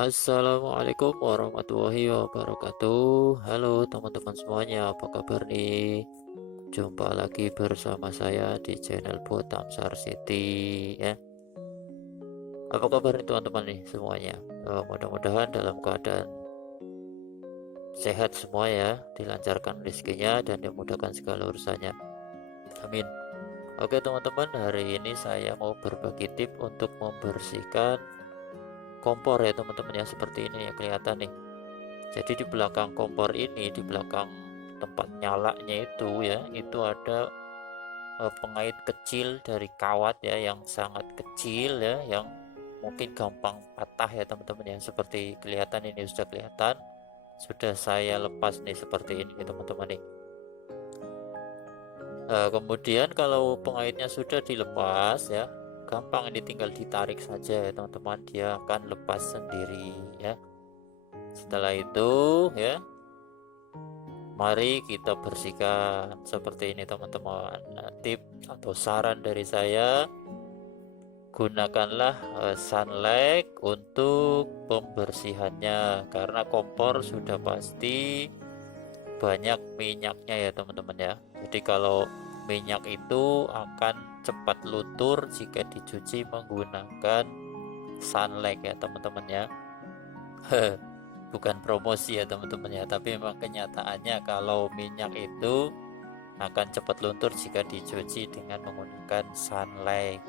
Assalamualaikum warahmatullahi wabarakatuh. Halo teman-teman semuanya, apa kabar nih? Jumpa lagi bersama saya di channel Botam Sar City ya. Apa kabar nih teman-teman nih semuanya? Mudah-mudahan dalam keadaan sehat semua ya, dilancarkan rezekinya dan dimudahkan segala urusannya. Amin. Oke teman-teman, hari ini saya mau berbagi tip untuk membersihkan kompor ya teman-teman ya, seperti ini ya kelihatan nih. Jadi di belakang kompor ini, di belakang tempat nyalanya itu ya, itu ada pengait kecil dari kawat ya, yang sangat kecil ya, yang mungkin gampang patah ya teman-teman ya. Seperti kelihatan ini, sudah kelihatan, sudah saya lepas nih seperti ini teman-teman nih. Kemudian kalau pengaitnya sudah dilepas ya, gampang, ini tinggal ditarik saja ya teman-teman, dia akan lepas sendiri ya. Setelah itu ya, mari kita bersihkan seperti ini teman-teman. Nah, tip atau saran dari saya, gunakanlah sunlight untuk pembersihannya, karena kompor sudah pasti banyak minyaknya ya teman-teman ya. Jadi kalau minyak itu akan cepat luntur jika dicuci menggunakan sunlight ya teman-teman ya. Bukan promosi ya teman-teman ya, tapi memang kenyataannya kalau minyak itu akan cepat luntur jika dicuci dengan menggunakan sunlight.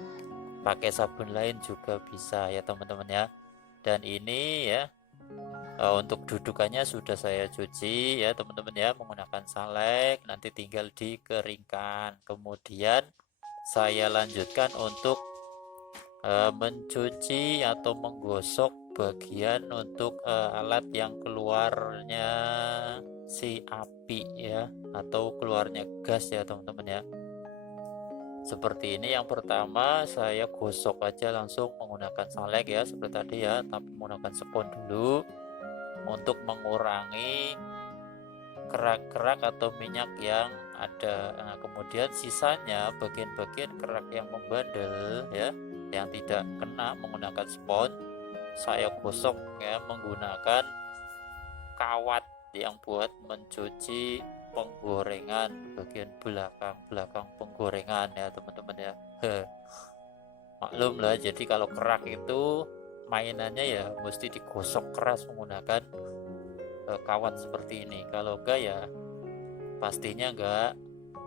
Pakai sabun lain juga bisa ya teman-teman ya. Dan ini ya, untuk dudukannya sudah saya cuci ya teman-teman ya, menggunakan sunlight. Nanti tinggal dikeringkan, kemudian saya lanjutkan untuk mencuci atau menggosok bagian untuk alat yang keluarnya si api ya, atau keluarnya gas ya teman-teman ya. Seperti ini, yang pertama saya gosok aja langsung menggunakan salek ya, seperti tadi ya, tapi menggunakan spons dulu untuk mengurangi kerak-kerak atau minyak yang ada. Nah, kemudian sisanya bagian-bagian kerak yang membandel ya, yang tidak kena menggunakan spons, saya gosok ya menggunakan kawat yang buat mencuci penggorengan, bagian belakang penggorengan ya teman-teman ya. Maklum lah, jadi kalau kerak itu mainannya ya mesti digosok keras menggunakan kawat seperti ini. Kalau enggak ya pastinya enggak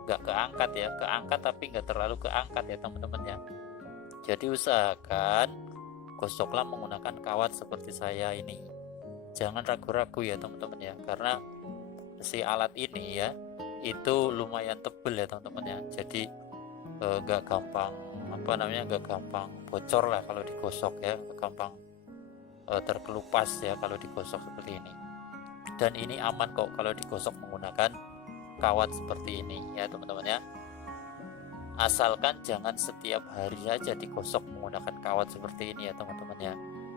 keangkat ya, keangkat tapi enggak terlalu keangkat ya teman-teman ya. Jadi usahakan gosoklah menggunakan kawat seperti saya ini. Jangan ragu-ragu ya teman-teman ya, karena si alat ini ya itu lumayan tebel ya teman-teman ya. Jadi nggak gampang nggak gampang bocor lah kalau digosok ya, nggak gampang terkelupas ya kalau digosok seperti ini. Dan ini aman kok kalau digosok menggunakan kawat seperti ini ya teman-teman ya. Asalkan jangan setiap hari saja digosok menggunakan kawat seperti ini ya teman-teman ya.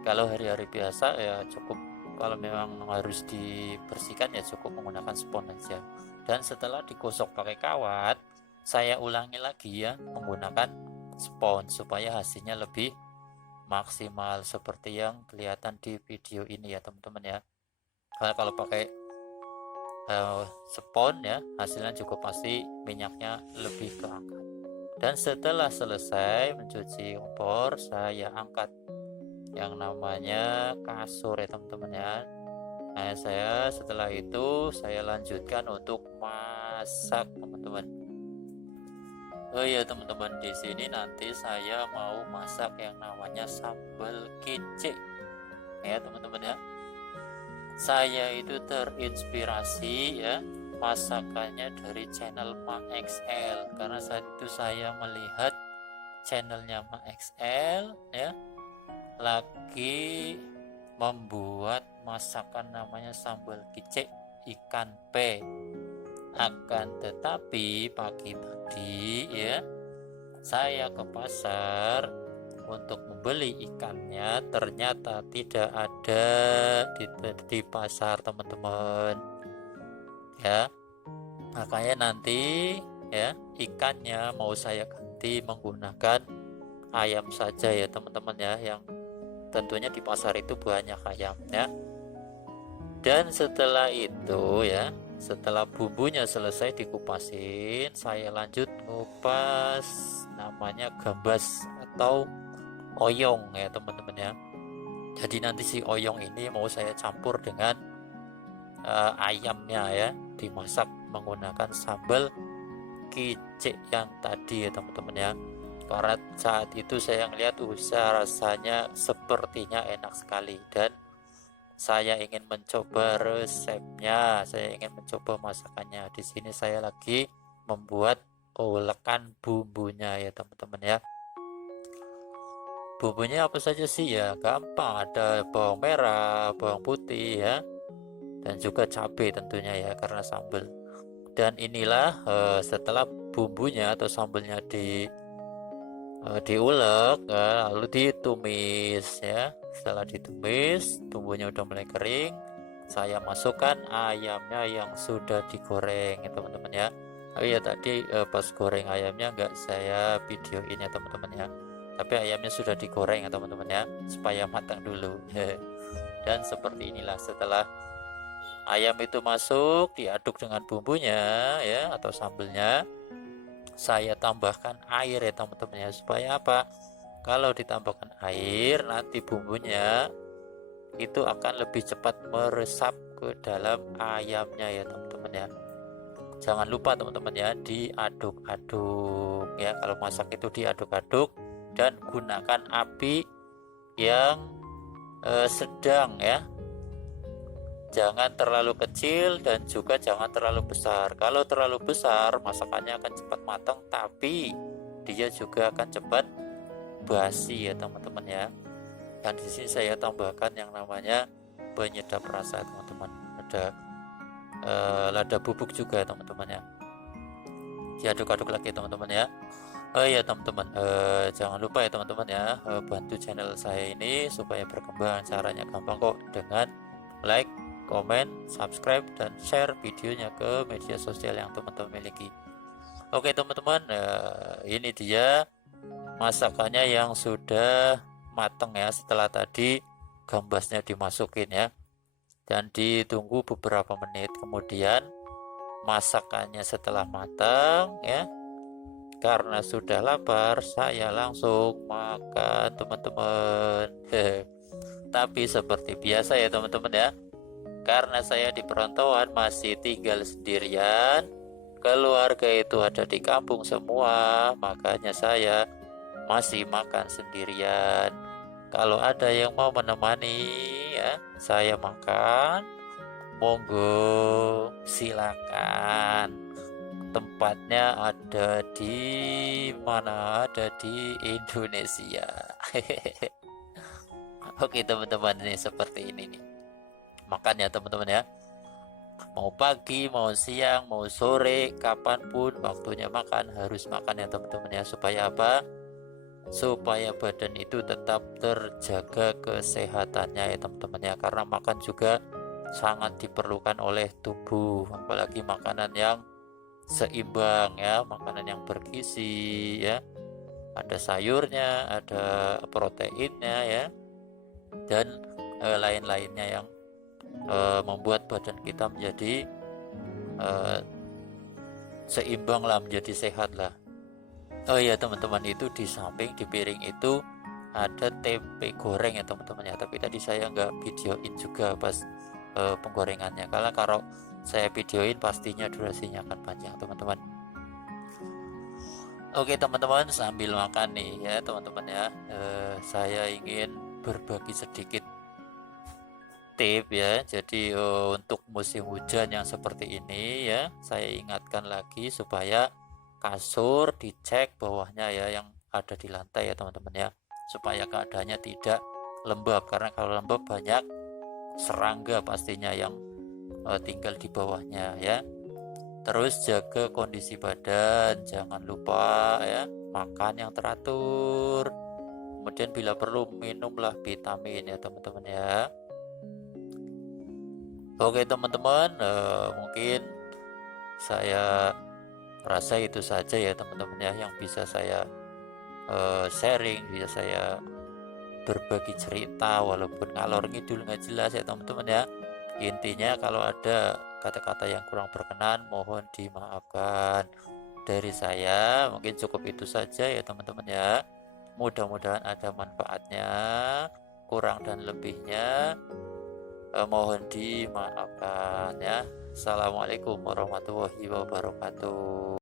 Kalau hari-hari biasa ya cukup, kalau memang harus dibersihkan ya cukup menggunakan spons aja. Dan setelah digosok pakai kawat, saya ulangi lagi ya menggunakan spons supaya hasilnya lebih maksimal seperti yang kelihatan di video ini ya teman-teman ya. Karena kalau pakai spons ya, hasilnya juga pasti minyaknya lebih keangkat. Dan setelah selesai mencuci kompor, saya angkat yang namanya kasur ya teman-teman ya. Nah, setelah itu saya lanjutkan untuk masak teman-teman. Oh iya teman-teman, di sini nanti saya mau masak yang namanya sambal kecek ya teman-teman ya. Saya itu terinspirasi ya masakannya dari channel Mak XL, karena saat itu saya melihat channelnya Mak XL ya lagi membuat masakan namanya sambal kicek ikan pe. Akan tetapi pagi tadi ya saya ke pasar untuk membeli ikannya, ternyata tidak ada di pasar teman-teman ya. Makanya nanti ya ikannya mau saya ganti menggunakan ayam saja ya teman-teman ya, yang tentunya di pasar itu banyak ayam ya. Dan setelah itu ya, setelah bumbunya selesai dikupasin, saya lanjut ngupas namanya gambas atau oyong ya teman-teman ya. Jadi nanti si oyong ini mau saya campur dengan ayamnya ya, dimasak menggunakan sambal kicik yang tadi ya teman-teman ya. Karena saat itu saya ngeliat rasanya sepertinya enak sekali, dan saya ingin mencoba resepnya, saya ingin mencoba masakannya. Di sini saya lagi membuat ulekan bumbunya ya teman-teman ya. Bumbunya apa saja sih ya, gampang, ada bawang merah, bawang putih ya, dan juga cabai tentunya ya karena sambal. Dan inilah setelah bumbunya atau sambalnya diulek lalu ditumis ya. Setelah ditumis, bumbunya udah mulai kering, saya masukkan ayamnya yang sudah digoreng ya teman-teman ya. Oh iya, tadi pas goreng ayamnya nggak saya videoin ya teman-teman ya, tapi ayamnya sudah digoreng ya teman-teman ya, supaya matang dulu. Dan seperti inilah, setelah ayam itu masuk diaduk dengan bumbunya ya atau sambelnya, saya tambahkan air ya teman-teman ya. Supaya apa? Kalau ditambahkan air, nanti bumbunya itu akan lebih cepat meresap ke dalam ayamnya ya teman-teman ya. Jangan lupa teman-teman ya, diaduk-aduk ya. Kalau masak itu diaduk-aduk, dan gunakan api yang sedang ya. Jangan terlalu kecil dan juga jangan terlalu besar. Kalau terlalu besar, masakannya akan cepat matang, tapi dia juga akan cepat basi ya teman-teman ya. Dan di sini saya tambahkan yang namanya penyedap rasa teman-teman. Ada lada bubuk juga teman-teman ya. Diaduk-aduk lagi teman-teman ya. Oh iya teman-teman, jangan lupa ya teman-teman ya, bantu channel saya ini supaya berkembang. Caranya gampang kok, dengan like, komen, subscribe, dan share videonya ke media sosial yang teman-teman miliki. Oke teman-teman, ini dia masakannya yang sudah matang ya, setelah tadi gambasnya dimasukin ya, dan ditunggu beberapa menit. Kemudian masakannya setelah matang ya, karena sudah lapar, saya langsung makan teman-teman. Tapi seperti biasa ya teman-teman ya, karena saya di perantauan masih tinggal sendirian, keluarga itu ada di kampung semua, makanya saya masih makan sendirian. Kalau ada yang mau menemani ya, saya makan, monggo silakan. Tempatnya ada di mana? Ada di Indonesia. Oke teman-teman, ini seperti ini nih makan ya teman-teman ya. Mau pagi, mau siang, mau sore, kapanpun waktunya makan, harus makan ya teman-teman ya. Supaya apa? Supaya badan itu tetap terjaga kesehatannya ya teman-teman ya. Karena makan juga sangat diperlukan oleh tubuh, apalagi makanan yang seimbang ya, makanan yang bergizi ya, ada sayurnya, ada proteinnya ya, dan lain-lainnya yang membuat badan kita menjadi seimbang lah, menjadi sehat lah. Oh iya teman-teman, itu di samping di piring itu ada tempe goreng ya teman-teman ya, tapi tadi saya nggak videoin juga pas penggorengannya, karena kalau saya videoin pastinya durasinya akan panjang teman-teman. Oke teman-teman, sambil makan nih ya teman-teman ya, saya ingin berbagi sedikit tip ya. Jadi untuk musim hujan yang seperti ini ya, saya ingatkan lagi supaya kasur dicek bawahnya ya, yang ada di lantai ya teman-teman ya, supaya keadaannya tidak lembab, karena kalau lembab banyak serangga pastinya yang tinggal di bawahnya ya. Terus jaga kondisi badan, jangan lupa ya makan yang teratur, kemudian bila perlu minumlah vitamin ya teman-teman ya. Oke teman-teman, mungkin saya rasa itu saja ya teman-teman ya, yang bisa saya sharing, bisa saya berbagi cerita walaupun ngalor ngidul nggak jelas ya teman-teman ya. Intinya kalau ada kata-kata yang kurang berkenan mohon dimaafkan. Dari saya mungkin cukup itu saja ya teman-teman ya. Mudah-mudahan ada manfaatnya. Kurang dan lebihnya mohon dimaafkan ya. Assalamualaikum warahmatullahi wabarakatuh.